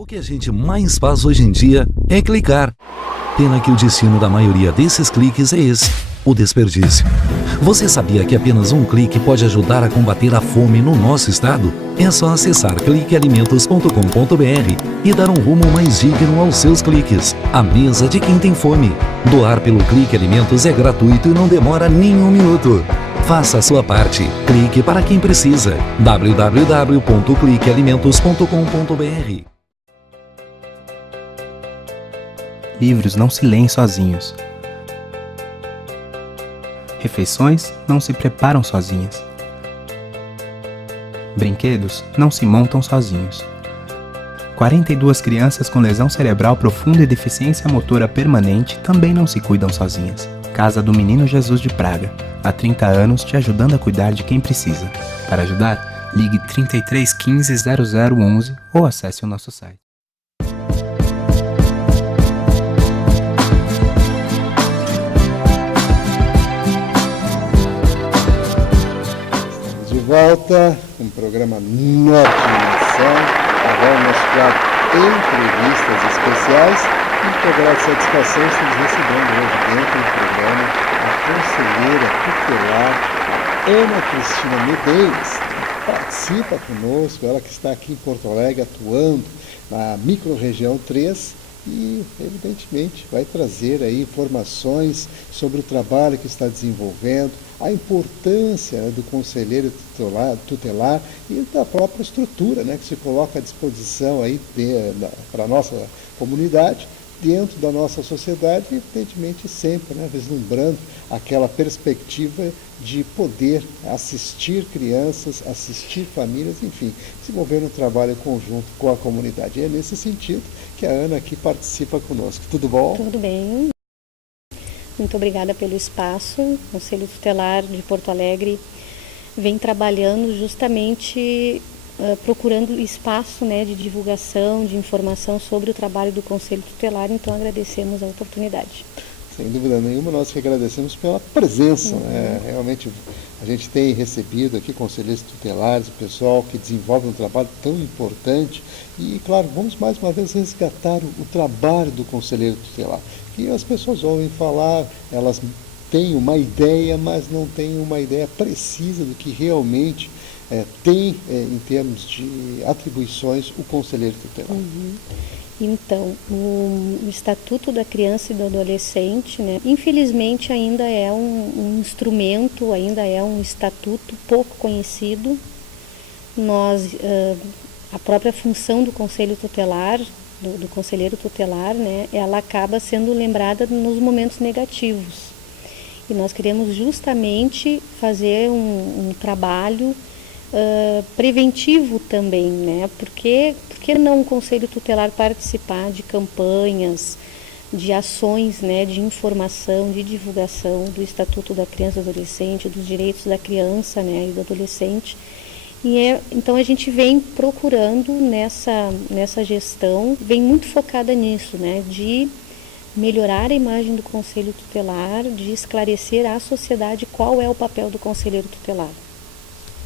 O que a gente mais faz hoje em dia é clicar. Pena que o destino da maioria desses cliques é esse, o desperdício. Você sabia que apenas um clique pode ajudar a combater a fome no nosso estado? É só acessar cliquealimentos.com.br e dar um rumo mais digno aos seus cliques. A mesa de quem tem fome. Doar pelo Clique Alimentos é gratuito e não demora nem um minuto. Faça a sua parte. Clique para quem precisa. www.cliquealimentos.com.br. Livros não se leem sozinhos. Refeições não se preparam sozinhas. Brinquedos não se montam sozinhos. 42 crianças com lesão cerebral profunda e deficiência motora permanente também não se cuidam sozinhas. Casa do Menino Jesus de Praga. Há 30 anos te ajudando a cuidar de quem precisa. Para ajudar, ligue 33 15 0011 ou acesse o nosso site. De volta com o programa Norte Nação, agora nosso quadro Entrevistas Especiais, e com grande satisfação estamos recebendo hoje dentro do programa a conselheira tutelar Ana Cristina Medeiros, que participa conosco, ela que está aqui em Porto Alegre atuando na microrregião 3, e, evidentemente, vai trazer aí informações sobre o trabalho que está desenvolvendo, a importância, né, do conselheiro tutelar e da própria estrutura, né, que se coloca à disposição aí para a nossa comunidade, dentro da nossa sociedade, e, evidentemente, sempre, né, vislumbrando aquela perspectiva de poder assistir crianças, assistir famílias, enfim, desenvolver um trabalho conjunto com a comunidade. E é nesse sentido que a Ana aqui participa conosco. Tudo bom? Tudo bem. Muito obrigada pelo espaço. O Conselho Tutelar de Porto Alegre vem trabalhando justamente procurando espaço, né, de divulgação, de informação sobre o trabalho do Conselho Tutelar, então agradecemos a oportunidade. Sem dúvida nenhuma, nós que agradecemos pela presença. Né? Realmente a gente tem recebido aqui conselheiros tutelares, o pessoal que desenvolve um trabalho tão importante e, claro, vamos mais uma vez resgatar o trabalho do conselheiro tutelar. Que as pessoas ouvem falar, elas têm uma ideia, mas não têm uma ideia precisa do que realmente tem em termos de atribuições o conselheiro tutelar. Então, o Estatuto da Criança e do Adolescente, né, infelizmente ainda é um instrumento, ainda é um estatuto pouco conhecido. A própria função do Conselho Tutelar, do conselheiro tutelar, né, ela acaba sendo lembrada nos momentos negativos. E nós queremos justamente fazer um trabalho preventivo também, né? Por que não o Conselho Tutelar participar de campanhas, de ações, né, de informação, de divulgação do Estatuto da Criança e do Adolescente, dos direitos da criança, né, e do adolescente? Então a gente vem procurando nessa gestão, vem muito focada nisso, né, de melhorar a imagem do Conselho Tutelar, de esclarecer à sociedade qual é o papel do conselheiro tutelar.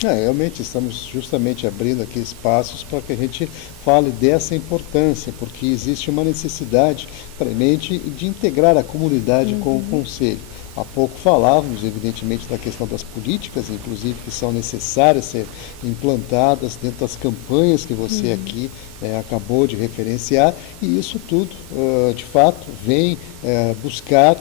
Realmente estamos justamente abrindo aqui espaços para que a gente fale dessa importância, porque existe uma necessidade premente de integrar a comunidade com o Conselho. Há pouco falávamos, evidentemente, da questão das políticas, inclusive, que são necessárias ser implantadas dentro das campanhas que você aqui acabou de referenciar, e isso tudo, de fato, vem buscar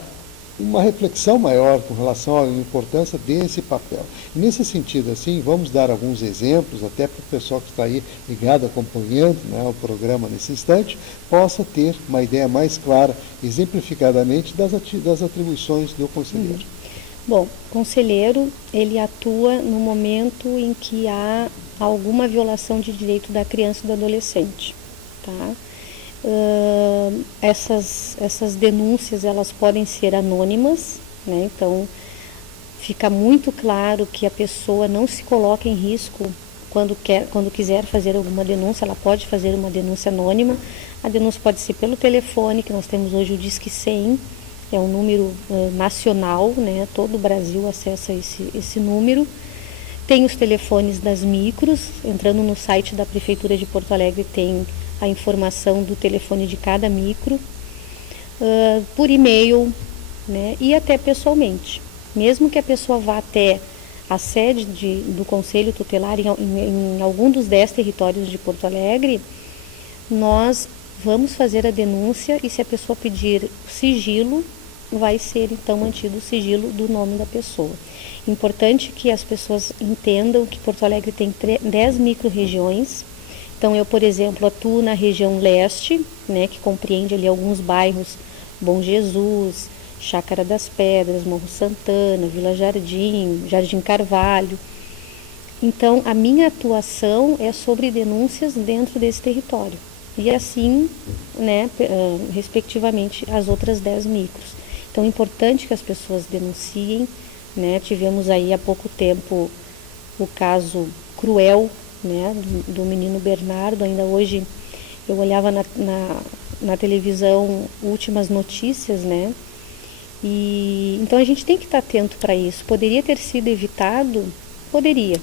uma reflexão maior com relação à importância desse papel. E nesse sentido, assim, vamos dar alguns exemplos, até para o pessoal que está aí ligado, acompanhando, né, o programa nesse instante, possa ter uma ideia mais clara, exemplificadamente, das atribuições do conselheiro. Bom, o conselheiro, ele atua no momento em que há alguma violação de direito da criança e do adolescente, tá? Essas denúncias, elas podem ser anônimas, né? Então fica muito claro que a pessoa não se coloca em risco quando quiser fazer alguma denúncia. Ela pode fazer uma denúncia anônima. A denúncia pode ser pelo telefone, que nós temos hoje o Disque 100, é um número nacional, né? Todo o Brasil acessa esse número. Tem os telefones das micros, entrando no site da Prefeitura de Porto Alegre tem a informação do telefone de cada micro, por e-mail, né, e até pessoalmente. Mesmo que a pessoa vá até a sede do Conselho Tutelar em algum dos 10 territórios de Porto Alegre, nós vamos fazer a denúncia e se a pessoa pedir sigilo, vai ser então mantido o sigilo do nome da pessoa. Importante que as pessoas entendam que Porto Alegre tem 10 micro-regiões. Então eu, por exemplo, atuo na região leste, né, que compreende ali alguns bairros, Bom Jesus, Chácara das Pedras, Morro Santana, Vila Jardim, Jardim Carvalho. Então a minha atuação é sobre denúncias dentro desse território. E assim, né, respectivamente, as outras 10 micros. Então é importante que as pessoas denunciem, né? Tivemos aí há pouco tempo o caso cruel, né, do menino Bernardo. Ainda hoje eu olhava na televisão últimas notícias, né? E então a gente tem que estar atento para isso. Poderia ter sido evitado? Poderia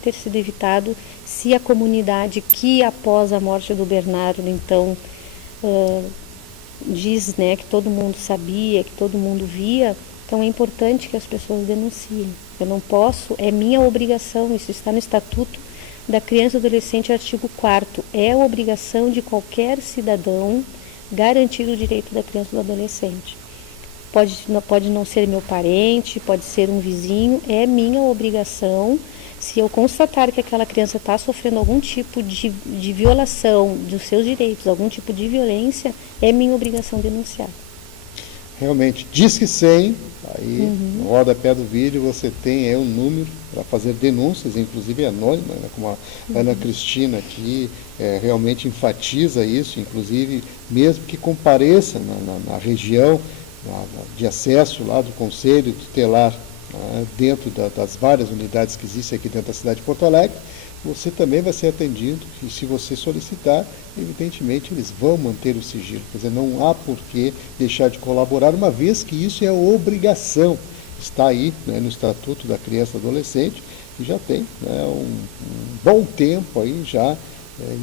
ter sido evitado se a comunidade que após a morte do Bernardo, então, diz, né, que todo mundo sabia, que todo mundo via. Então é importante que as pessoas denunciem. Eu não posso, é minha obrigação, isso está no Estatuto da Criança e do Adolescente, artigo 4º. É a obrigação de qualquer cidadão garantir o direito da criança e do adolescente. Pode não ser meu parente, pode ser um vizinho, é minha obrigação. Se eu constatar que aquela criança está sofrendo algum tipo de violação dos seus direitos, algum tipo de violência, é minha obrigação denunciar. Realmente, Disque 100, aí no rodapé do vídeo você tem um número para fazer denúncias, inclusive anônimas, né, como a Ana Cristina aqui realmente enfatiza isso, inclusive mesmo que compareça na região de acesso lá do Conselho Tutelar, dentro das várias unidades que existem aqui dentro da cidade de Porto Alegre, você também vai ser atendido e se você solicitar, evidentemente eles vão manter o sigilo. Quer dizer, não há por que deixar de colaborar, uma vez que isso é obrigação. Está aí, né, no Estatuto da Criança e do Adolescente, que já tem, né, um bom tempo aí já,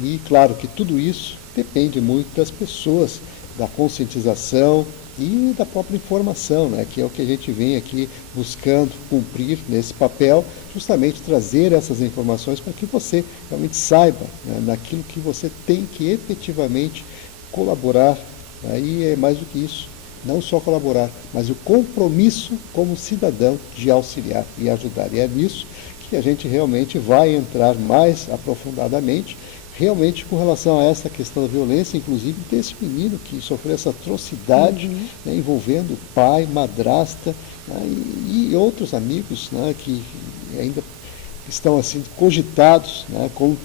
e claro que tudo isso depende muito das pessoas, da conscientização e da própria informação, né, que é o que a gente vem aqui buscando cumprir nesse papel, justamente trazer essas informações para que você realmente saiba, né, naquilo que você tem que efetivamente colaborar, né, e é mais do que isso, não só colaborar, mas o compromisso como cidadão de auxiliar e ajudar. E é nisso que a gente realmente vai entrar mais aprofundadamente, realmente com relação a essa questão da violência, inclusive desse menino que sofreu essa atrocidade, né, envolvendo pai, madrasta, né, e outros amigos, né, que ainda estão assim cogitados, né, como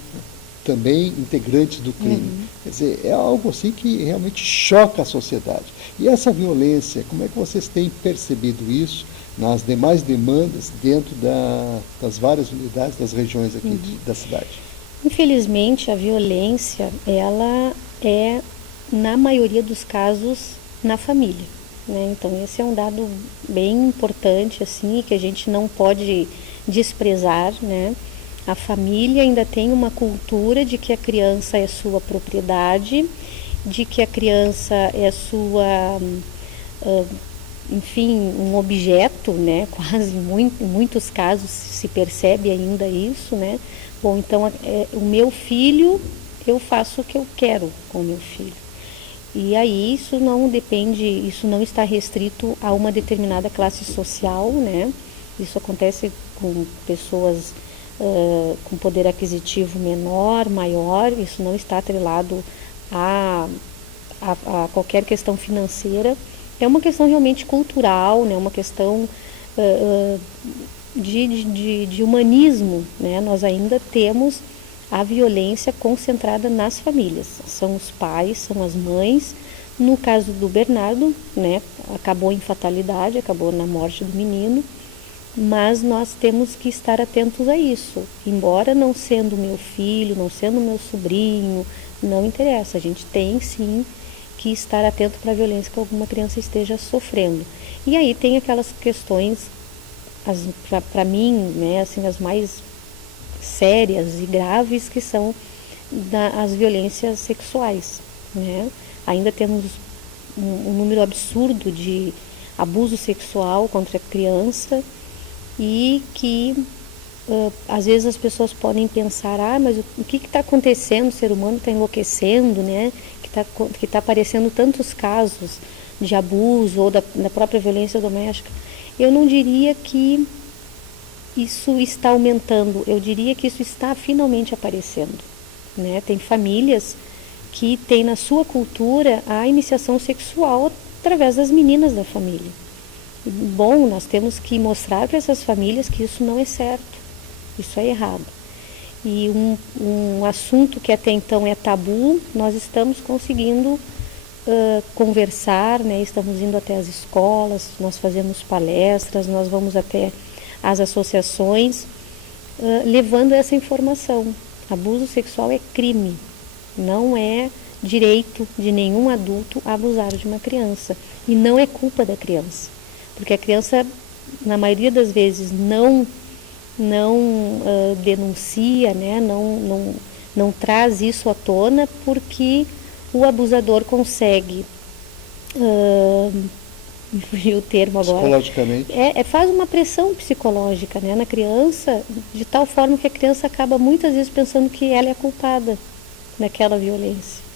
também integrantes do crime. Quer dizer, é algo assim que realmente choca a sociedade. E essa violência, como é que vocês têm percebido isso nas demais demandas dentro das várias unidades, das regiões aqui da cidade? Infelizmente, a violência, ela é, na maioria dos casos, na família, né? Então, esse é um dado bem importante, assim, que a gente não pode desprezar, né? A família ainda tem uma cultura de que a criança é sua propriedade, de que a criança é sua, enfim, um objeto, né? Quase em muitos casos se percebe ainda isso, né? Bom, então o meu filho, eu faço o que eu quero com o meu filho. E aí isso não depende, isso não está restrito a uma determinada classe social, né? Isso acontece com pessoas com poder aquisitivo menor, maior, isso não está atrelado a qualquer questão financeira. É uma questão realmente cultural, né? Uma questão de humanismo, né? Nós ainda temos a violência concentrada nas famílias. São os pais, são as mães. No caso do Bernardo, né, acabou em fatalidade, acabou na morte do menino, mas nós temos que estar atentos a isso. Embora não sendo meu filho, não sendo meu sobrinho, não interessa. A gente tem sim que estar atento para a violência que alguma criança esteja sofrendo. E aí tem aquelas questões, para mim, né, assim, as mais sérias e graves, que são as violências sexuais, né? Ainda temos um número absurdo de abuso sexual contra a criança e que às vezes as pessoas podem pensar, mas o que está acontecendo? O ser humano está enlouquecendo, né? Que tá aparecendo tantos casos de abuso ou da própria violência doméstica. Eu não diria que isso está aumentando, eu diria que isso está finalmente aparecendo, né? Tem famílias que têm na sua cultura a iniciação sexual através das meninas da família. Bom, nós temos que mostrar para essas famílias que isso não é certo, isso é errado. E um assunto que até então é tabu, nós estamos conseguindo conversar, né? Estamos indo até as escolas, nós fazemos palestras, nós vamos até as associações, levando essa informação. Abuso sexual é crime, não é direito de nenhum adulto abusar de uma criança. E não é culpa da criança, porque a criança, na maioria das vezes, não denuncia, né? não traz isso à tona, porque o abusador consegue, me fugiu o termo agora, psicologicamente, faz uma pressão psicológica, né, na criança, de tal forma que a criança acaba muitas vezes pensando que ela é a culpada daquela violência.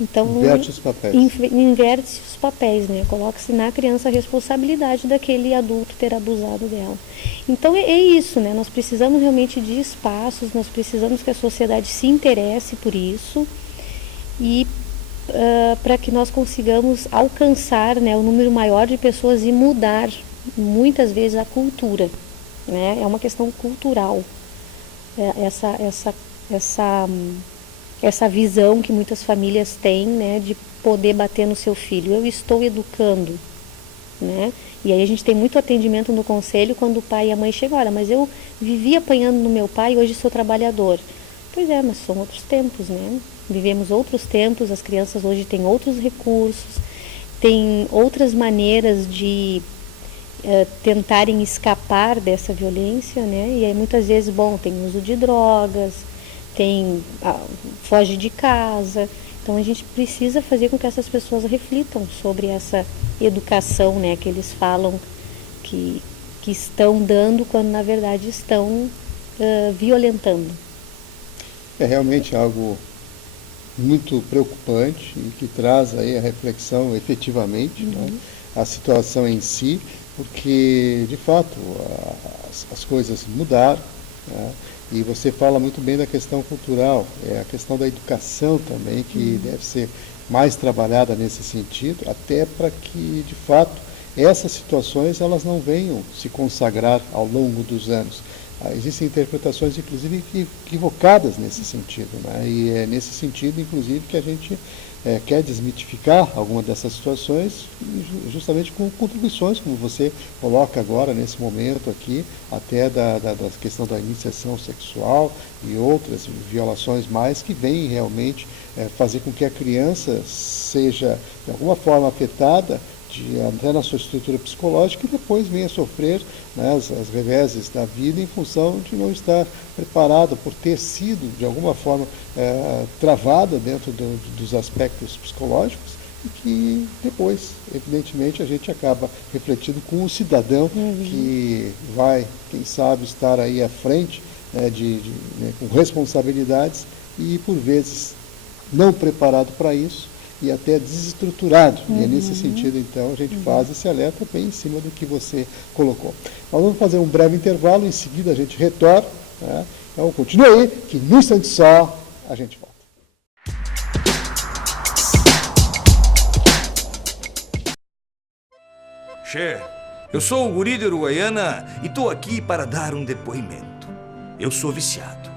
Então, inverte os papéis. Inverte os papéis, né? Coloca-se na criança a responsabilidade daquele adulto ter abusado dela. Então é isso, né? Nós precisamos realmente de espaços, nós precisamos que a sociedade se interesse por isso e para que nós consigamos alcançar, né, o número maior de pessoas e mudar muitas vezes a cultura, né? É uma questão cultural, essa visão que muitas famílias têm, né, de poder bater no seu filho. Eu estou educando, né? E aí a gente tem muito atendimento no conselho quando o pai e a mãe chegam, olha, mas eu vivi apanhando no meu pai e hoje sou trabalhador. Pois é, mas são outros tempos, né? Vivemos outros tempos, as crianças hoje têm outros recursos, têm outras maneiras de tentarem escapar dessa violência, né? E aí muitas vezes, tem uso de drogas, foge de casa. Então a gente precisa fazer com que essas pessoas reflitam sobre essa educação, né, que eles falam que estão dando, quando na verdade estão violentando. É realmente algo muito preocupante e que traz aí a reflexão efetivamente, né, a situação em si, porque de fato as coisas mudaram, né? E você fala muito bem da questão cultural, a questão da educação também, que deve ser mais trabalhada nesse sentido, até para que, de fato, essas situações elas não venham se consagrar ao longo dos anos. Existem interpretações, inclusive, equivocadas nesse sentido, né? E é nesse sentido, inclusive, que a gente quer desmitificar alguma dessas situações, justamente com contribuições, como você coloca agora, nesse momento aqui, até da questão da iniciação sexual e outras violações mais, que vêm realmente fazer com que a criança seja, de alguma forma, afetada, até na sua estrutura psicológica, e depois venha sofrer, né, as reveses da vida em função de não estar preparado, por ter sido, de alguma forma, travada dentro dos aspectos psicológicos, e que depois, evidentemente, a gente acaba refletindo com o cidadão que vai, quem sabe, estar aí à frente, né, com responsabilidades e, por vezes, não preparado para isso, e até desestruturado. E é nesse sentido, então, a gente faz esse alerta bem em cima do que você colocou. Nós vamos fazer um breve intervalo, em seguida a gente retorna, né? Então, continue aí, que num instante só a gente volta. Che, eu sou o guri de Uruguaiana e estou aqui para dar um depoimento. Eu sou viciado.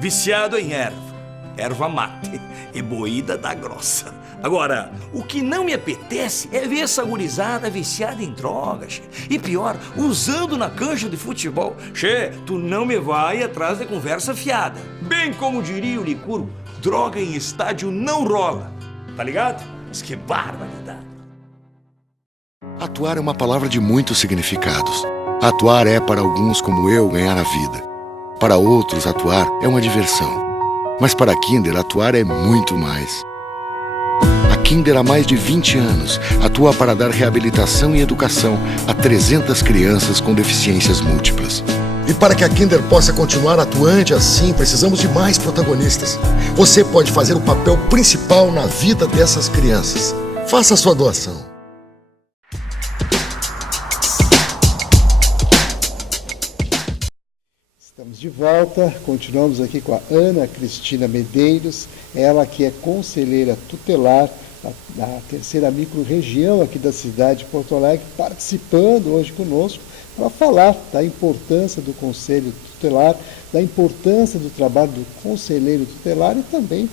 Viciado em erva mate e moída da grossa. Agora, o que não me apetece é ver essa gurizada viciada em drogas, che. E pior, usando na cancha de futebol. Che, tu não me vai atrás de conversa fiada. Bem como diria o Licurgo, droga em estádio não rola. Tá ligado? Mas que barbaridade. Atuar é uma palavra de muitos significados. Atuar é, para alguns como eu, ganhar a vida. Para outros, atuar é uma diversão. Mas para a Kinder, atuar é muito mais. A Kinder, há mais de 20 anos, atua para dar reabilitação e educação a 300 crianças com deficiências múltiplas. E para que a Kinder possa continuar atuante assim, precisamos de mais protagonistas. Você pode fazer o papel principal na vida dessas crianças. Faça a sua doação. Estamos de volta, continuamos aqui com a Ana Cristina Medeiros, ela que é conselheira tutelar da terceira micro-região aqui da cidade de Porto Alegre, participando hoje conosco para falar da importância do conselho tutelar, da importância do trabalho do conselheiro tutelar e também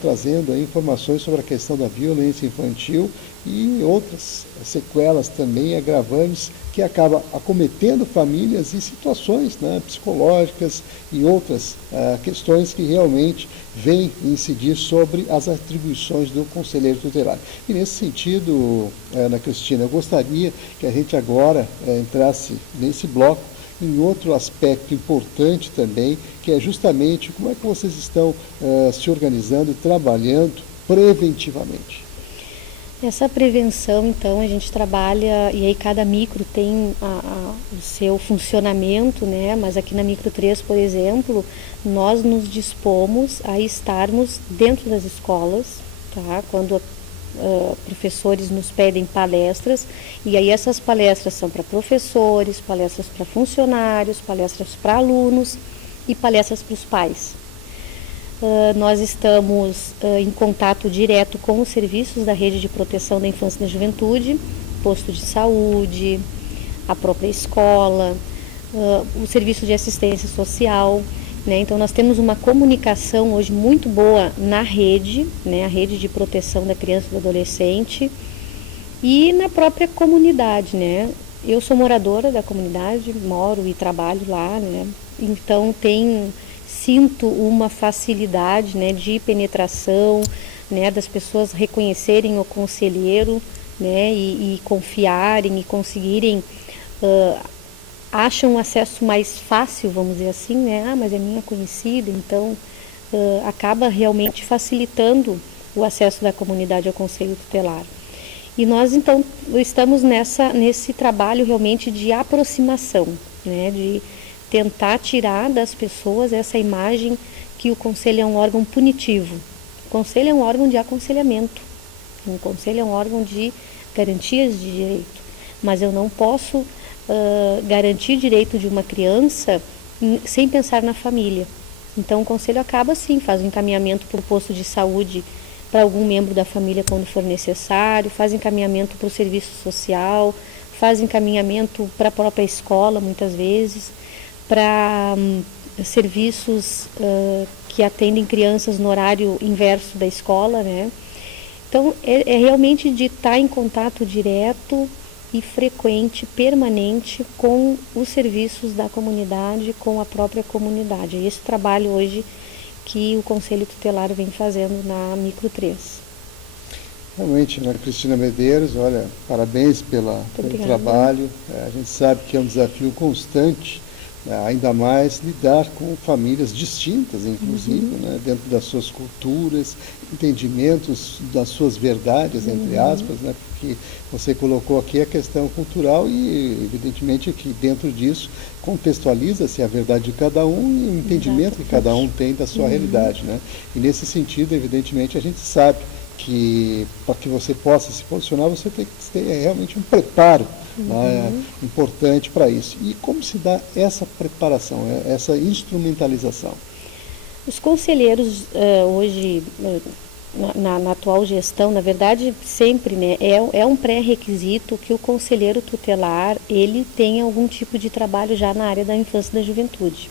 trazendo aí informações sobre a questão da violência infantil e outras sequelas também agravantes que acabam acometendo famílias e situações psicológicas e outras questões que realmente vêm incidir sobre as atribuições do conselheiro tutelar. E nesse sentido, Ana Cristina, eu gostaria que a gente agora entrasse nesse bloco em outro aspecto importante também, que é justamente como é que vocês estão se organizando e trabalhando preventivamente. Essa prevenção, então, a gente trabalha, e aí cada micro tem o seu funcionamento, né? Mas aqui na Micro 3, por exemplo, nós nos dispomos a estarmos dentro das escolas, tá? Quando professores nos pedem palestras, e aí essas palestras são para professores, palestras para funcionários, palestras para alunos e palestras para os pais. Nós estamos em contato direto com os serviços da Rede de Proteção da Infância e da Juventude, posto de saúde, a própria escola, o serviço de assistência social, né? Então nós temos uma comunicação hoje muito boa na rede, né? A Rede de Proteção da Criança e do Adolescente e na própria comunidade, né? Eu sou moradora da comunidade, moro e trabalho lá, né? Então sinto uma facilidade, né, de penetração, né, das pessoas reconhecerem o conselheiro, né, e confiarem e conseguirem, acham um acesso mais fácil, vamos dizer assim, né, mas é minha conhecida, então acaba realmente facilitando o acesso da comunidade ao conselho tutelar. E nós então estamos nesse trabalho realmente de aproximação, né, de tentar tirar das pessoas essa imagem que o conselho é um órgão punitivo. O conselho é um órgão de aconselhamento, o conselho é um órgão de garantias de direito, mas eu não posso garantir direito de uma criança sem pensar na família. Então o conselho acaba sim, faz um encaminhamento para o posto de saúde para algum membro da família quando for necessário, faz encaminhamento para o serviço social, faz encaminhamento para a própria escola muitas vezes, para serviços que atendem crianças no horário inverso da escola, né? Então, é realmente de estar em contato direto e frequente, permanente com os serviços da comunidade, com a própria comunidade. É esse trabalho hoje que o Conselho Tutelar vem fazendo na Micro 3. Realmente, Ana Cristina Medeiros, olha, parabéns pelo trabalho. A gente sabe que é um desafio constante, ainda mais lidar com famílias distintas, inclusive, né, dentro das suas culturas, entendimentos das suas verdades, entre aspas, né, porque você colocou aqui a questão cultural e, evidentemente, que dentro disso contextualiza-se a verdade de cada um e o entendimento que cada um tem da sua realidade, né? E nesse sentido, evidentemente, a gente sabe que para que você possa se posicionar, você tem que ter realmente um preparo importante para isso. E como se dá essa preparação, essa instrumentalização? Os conselheiros hoje, na atual gestão, na verdade, sempre, né, é um pré-requisito que o conselheiro tutelar ele tenha algum tipo de trabalho já na área da infância e da juventude.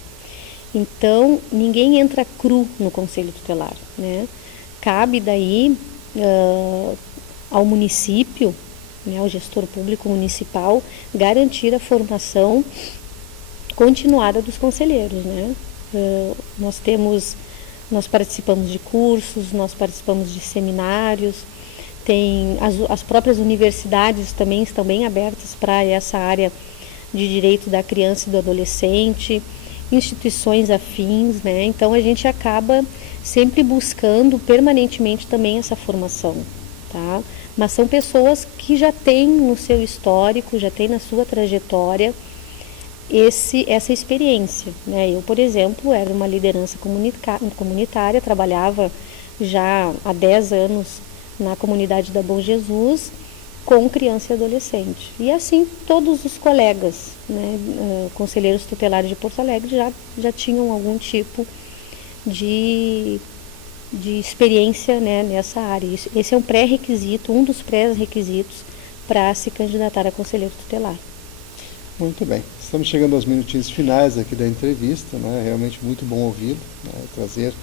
Então, ninguém entra cru no conselho tutelar, né? Cabe daí ao município, né, ao gestor público municipal, garantir a formação continuada dos conselheiros, né? Nós participamos de cursos, nós participamos de seminários, as próprias universidades também estão bem abertas para essa área de direito da criança e do adolescente. instituições afins, né? Então a gente acaba sempre buscando permanentemente também essa formação, tá? Mas são pessoas que já têm no seu histórico, já têm na sua trajetória essa experiência, né? Eu, por exemplo, era uma liderança comunitária, trabalhava já há 10 anos na comunidade da Bom Jesus com criança e adolescente. E assim todos os colegas, né, conselheiros tutelares de Porto Alegre já tinham algum tipo de experiência, né, nessa área. Esse é um pré-requisito, um dos pré-requisitos para se candidatar a conselheiro tutelar. Muito bem. Estamos chegando aos minutinhos finais aqui da entrevista, né? Realmente muito bom ouvi-lo, né? Trazer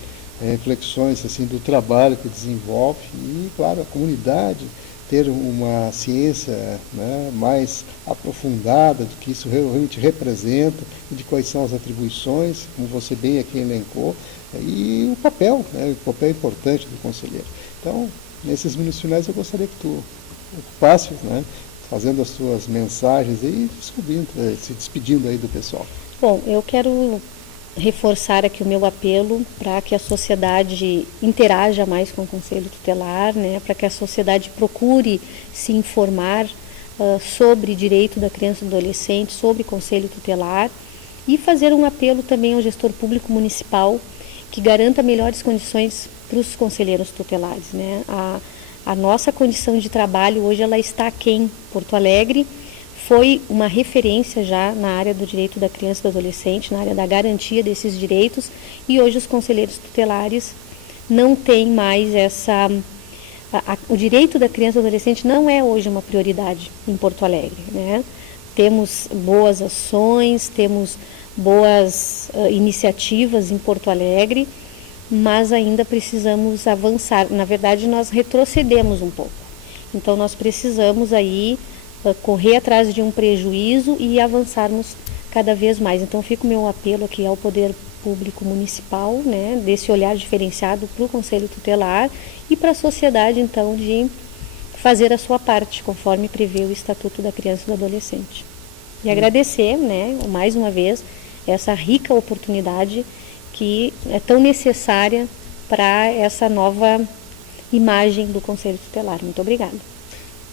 reflexões assim do trabalho que desenvolve e, claro, a comunidade ter uma ciência, né, mais aprofundada do que isso realmente representa e de quais são as atribuições, como você bem aqui elencou, e o papel, né, o papel importante do conselheiro. Então, nesses minutos finais eu gostaria que tu ocupasse, né, fazendo as suas mensagens e se despedindo aí do pessoal. Bom, eu quero reforçar aqui o meu apelo para que a sociedade interaja mais com o Conselho Tutelar, né, para que a sociedade procure se informar sobre direito da criança e do adolescente, sobre Conselho Tutelar, e fazer um apelo também ao gestor público municipal que garanta melhores condições para os conselheiros tutelares, né? A nossa condição de trabalho hoje ela está aquém. Porto Alegre foi uma referência já na área do direito da criança e do adolescente, na área da garantia desses direitos, e hoje os conselheiros tutelares não têm mais o direito da criança e do adolescente não é hoje uma prioridade em Porto Alegre, né? Temos boas ações, temos boas iniciativas em Porto Alegre, mas ainda precisamos avançar. Na verdade, nós retrocedemos um pouco. Então, nós precisamos aí correr atrás de um prejuízo e avançarmos cada vez mais. Então, fica o meu apelo aqui ao Poder Público Municipal, né, desse olhar diferenciado para o Conselho Tutelar e para a sociedade, então, de fazer a sua parte, conforme prevê o Estatuto da Criança e do Adolescente. E agradecer, né, mais uma vez, essa rica oportunidade que é tão necessária para essa nova imagem do Conselho Tutelar. Muito obrigada.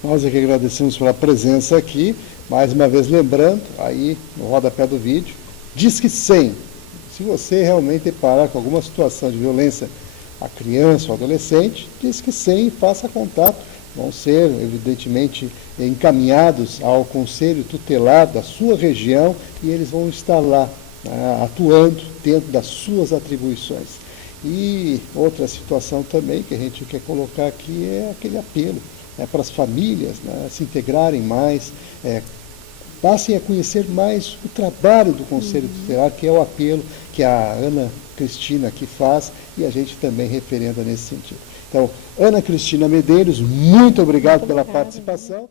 Nós aqui agradecemos pela presença aqui, mais uma vez lembrando, aí no rodapé do vídeo, Disque 100. Se você realmente deparar com alguma situação de violência a criança ou adolescente, Disque 100 e faça contato. Vão ser, evidentemente, encaminhados ao Conselho Tutelar da sua região e eles vão estar lá, atuando dentro das suas atribuições. E outra situação também que a gente quer colocar aqui é aquele apelo para as famílias, né, se integrarem mais, passem a conhecer mais o trabalho do Conselho Tutelar, que é o apelo que a Ana Cristina aqui faz e a gente também referenda nesse sentido. Então, Ana Cristina Medeiros, muito obrigado pela participação.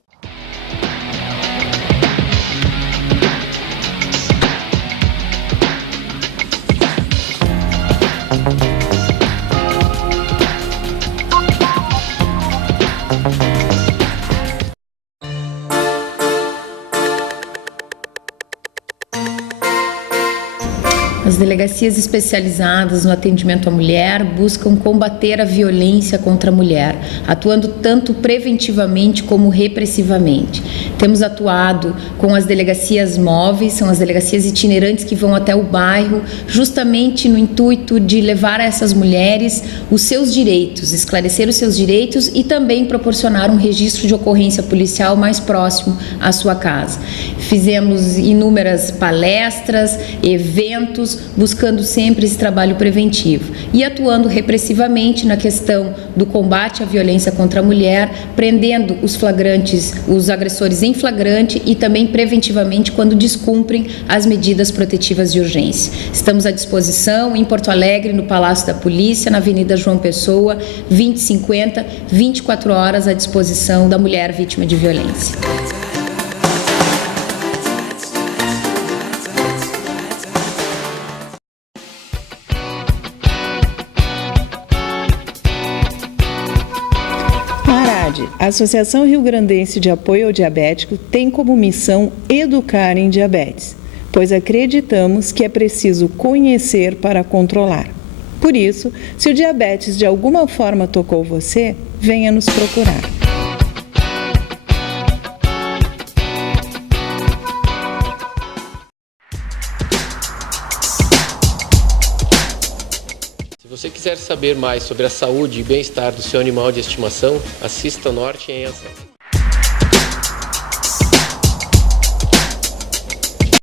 As delegacias especializadas no atendimento à mulher buscam combater a violência contra a mulher, atuando tanto preventivamente como repressivamente. Temos atuado com as delegacias móveis, são as delegacias itinerantes que vão até o bairro, justamente no intuito de levar a essas mulheres os seus direitos, esclarecer os seus direitos e também proporcionar um registro de ocorrência policial mais próximo à sua casa. Fizemos inúmeras palestras, eventos, buscando sempre esse trabalho preventivo e atuando repressivamente na questão do combate à violência contra a mulher, prendendo os flagrantes, os agressores em flagrante e também preventivamente quando descumprem as medidas protetivas de urgência. Estamos à disposição em Porto Alegre, no Palácio da Polícia, na Avenida João Pessoa, 2050, 24 horas à disposição da mulher vítima de violência. A Associação Rio Grandense de Apoio ao Diabético tem como missão educar em diabetes. pois acreditamos que é preciso conhecer para controlar. Por isso, se o diabetes de alguma forma tocou você, venha nos procurar. Se você quiser saber mais sobre a saúde e bem-estar do seu animal de estimação, assista Norte em Ação.